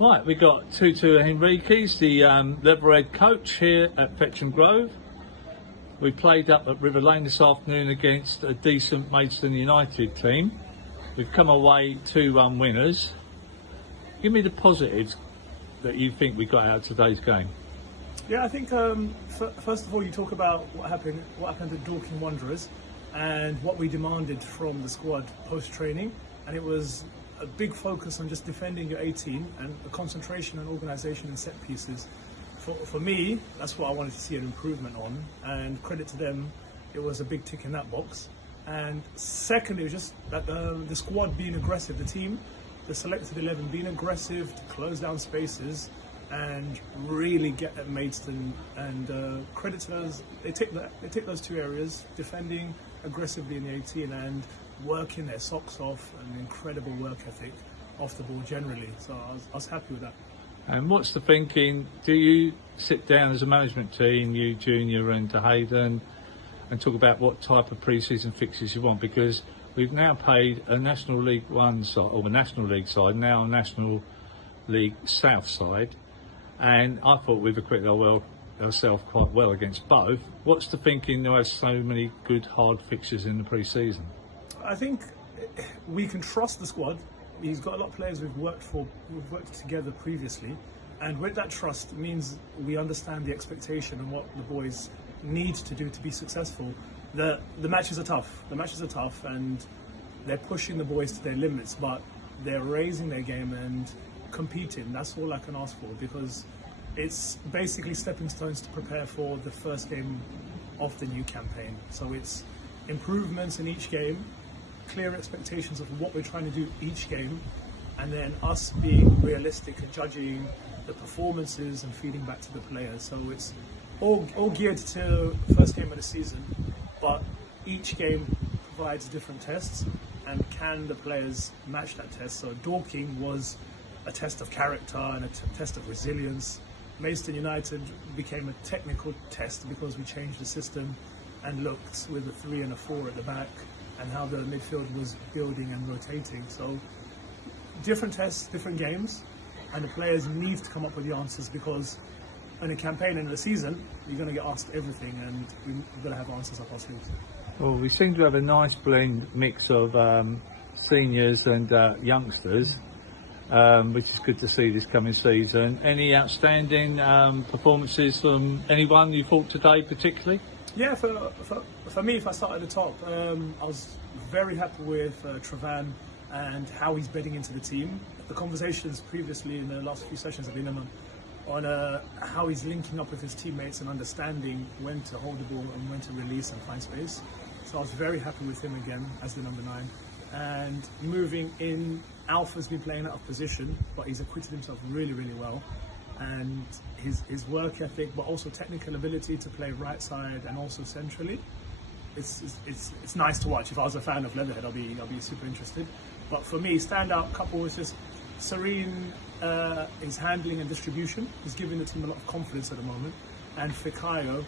Right, we got Tutu Henriques, the Leatherhead coach here at Fetcham Grove. We played up at River Lane this afternoon against a decent Maidstone United team. We've come away 2-1 winners. Give me the positives that you think we got out of today's game. Yeah, I think first of all you talk about what happened at Dorking Wanderers and what we demanded from the squad post-training, and it was a big focus on just defending your 18 and a concentration on organisation and set pieces. For me, that's what I wanted to see an improvement on, and credit to them, it was a big tick in that box. And secondly, it was just that the squad being aggressive, the team, the selected 11 being aggressive to close down spaces and really get at Maidstone. And credit to those, they take those two areas, defending aggressively in the 18 and working their socks off, an incredible work ethic off the ball generally. So I was happy with that. And what's the thinking? Do you sit down as a management team, you, Junior and Hayden, and talk about what type of pre-season fixes you want? Because we've now paid a National League One side, or a National League side, now a National League South side, and I thought we've acquitted ourselves quite well against both. What's the thinking? There are so many good hard fixtures in the pre-season. I think we can trust the squad. He's got a lot of players we've worked together previously, and with that trust means we understand the expectation and what the boys need to do to be successful. The matches are tough. The matches are tough, and they're pushing the boys to their limits, but they're raising their game and competing. That's all I can ask for, because it's basically stepping stones to prepare for the first game of the new campaign. So it's improvements in each game, clear expectations of what we're trying to do each game, and then us being realistic and judging the performances and feeding back to the players. So it's all geared to first game of the season, but each game provides different tests, and can the players match that test? So Dorking was a test of character and a test of resilience. Maidstone United became a technical test because we changed the system and looked with a 3 and a 4 at the back, and how the midfield was building and rotating. So different tests, different games, and the players need to come up with the answers, because in a campaign and in a season, you're going to get asked everything, and we've got to have answers up our sleeves. Well, we seem to have a nice mix of seniors and youngsters, which is good to see this coming season. Any outstanding performances from anyone you thought today particularly? Yeah, for me, if I start at the top, I was very happy with Trevan and how he's bedding into the team. The conversations previously in the last few sessions have been on how he's linking up with his teammates and understanding when to hold the ball and when to release and find space. So I was very happy with him again as the number 9. And moving in, Alpha's been playing out of position, but he's acquitted himself really, really well. And his work ethic, but also technical ability to play right side and also centrally, it's nice to watch. If I was a fan of Leatherhead, I'll be super interested. But for me, standout couple was just Serene, his handling and distribution. He's giving the team a lot of confidence at the moment. And Fikayo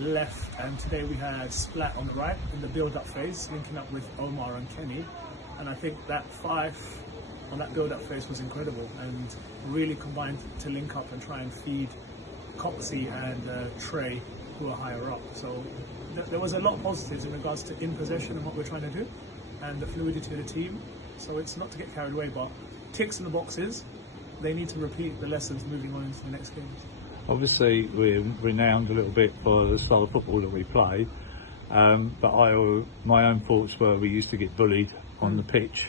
left, and today we had Splat on the right in the build-up phase, linking up with Omar and Kenny. And I think that 5 on that build-up phase was incredible, and really combined to link up and try and feed Copsey and Trey, who are higher up. So there was a lot of positives in regards to in possession and what we're trying to do, and the fluidity of the team. So it's not to get carried away, but ticks in the boxes. They need to repeat the lessons moving on into the next games. Obviously, we're renowned a little bit for the style of football that we play, but my own thoughts were we used to get bullied on the pitch.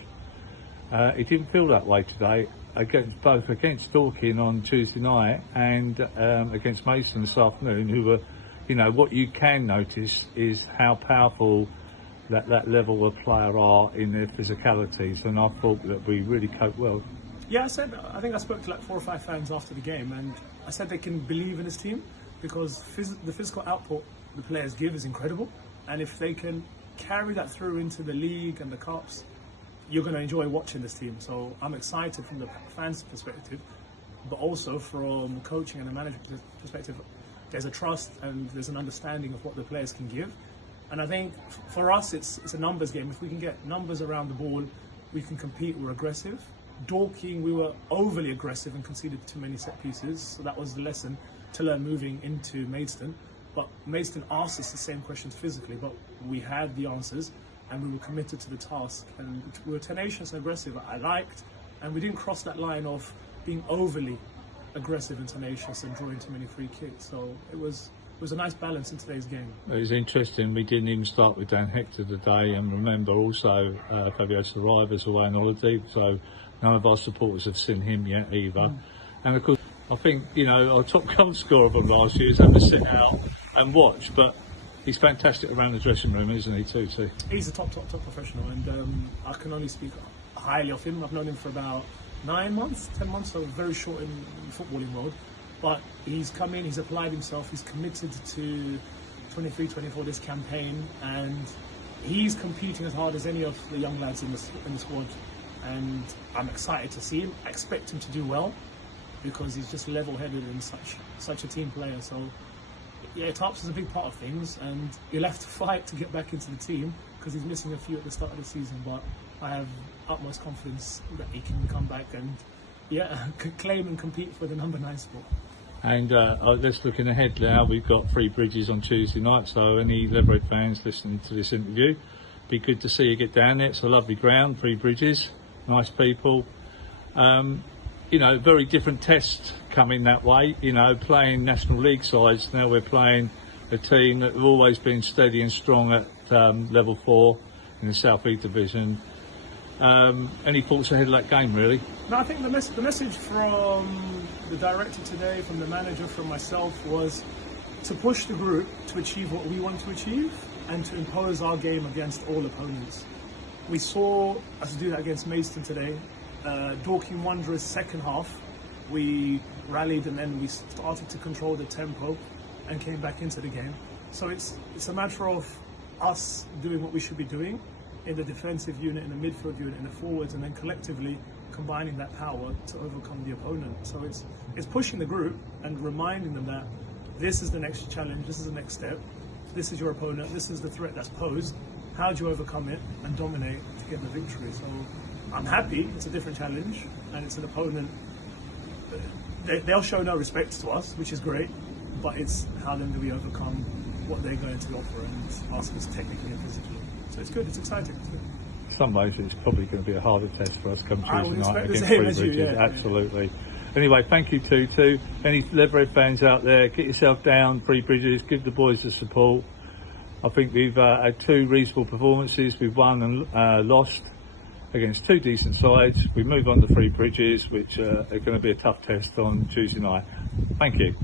It didn't feel that way today, against Dorking on Tuesday night and against Maidstone this afternoon, who were, what you can notice is how powerful that level of player are in their physicalities, and I thought that we really coped well. Yeah, I think I spoke to like 4 or 5 fans after the game, and I said they can believe in this team because the physical output the players give is incredible, and if they can carry that through into the league and the cups, you're going to enjoy watching this team. So I'm excited from the fans' perspective, but also from coaching and the management perspective. There's a trust and there's an understanding of what the players can give. And I think for us, it's a numbers game. If we can get numbers around the ball, we can compete. We're aggressive, Dorking, we were overly aggressive and conceded too many set pieces. So that was the lesson to learn moving into Maidstone. But Maidstone asked us the same questions physically, but we had the answers and we were committed to the task. And we were tenacious and aggressive. I liked, and we didn't cross that line of being overly aggressive and tenacious and drawing too many free kicks. So it was a nice balance in today's game. It was interesting. We didn't even start with Dan Hector today, and remember also Fabio Saraiva's away on holiday, so none of our supporters have seen him yet either. And of course, I think, you know, our top goal scorer from last year is having to sit out and watch, but he's fantastic around the dressing room, isn't he, Tutu? He's a top professional, and I can only speak highly of him. I've known him for about 9 months, 10 months, so very short in footballing world. But he's come in, he's applied himself, he's committed to 23-24 this campaign, and he's competing as hard as any of the young lads in the squad. And I'm excited to see him. I expect him to do well because he's just level-headed and such a team player. So yeah, Tarps is a big part of things, and he'll have to fight to get back into the team because he's missing a few at the start of the season. But I have utmost confidence that he can come back and claim and compete for the number 9 spot. And let's looking ahead now. We've got 3 Bridges on Tuesday night, so any Leverhead fans listening to this interview, be good to see you get down there. It's a lovely ground, 3 Bridges, nice people. You know, very different tests coming that way. You know, playing National League sides. Now we're playing a team that have always been steady and strong at level 4 in the South East Division. Any thoughts ahead of that game, really? No, I think the message from the director today, from the manager, from myself, was to push the group to achieve what we want to achieve and to impose our game against all opponents. We saw us do that against Maidstone today. Dorking Wanderers second half, we rallied and then we started to control the tempo and came back into the game. So it's a matter of us doing what we should be doing in the defensive unit, in the midfield unit, in the forwards, and then collectively combining that power to overcome the opponent. So it's pushing the group and reminding them that this is the next challenge, this is the next step, this is your opponent, this is the threat that's posed. How do you overcome it and dominate to get the victory? So I'm happy, it's a different challenge, and it's an opponent. They'll show no respect to us, which is great, but it's how then do we overcome what they're going to offer and ask us technically and physically. So it's good, it's exciting. In some ways, it's probably going to be a harder test for us come Tuesday night against 3 Bridges. Absolutely. Anyway, thank you, Tutu. Any Leverhead fans out there, get yourself down, 3 Bridges, give the boys the support. I think we've had 2 reasonable performances. We've won and lost against 2 decent sides. We move on to 3 Bridges, which are going to be a tough test on Tuesday night. Thank you.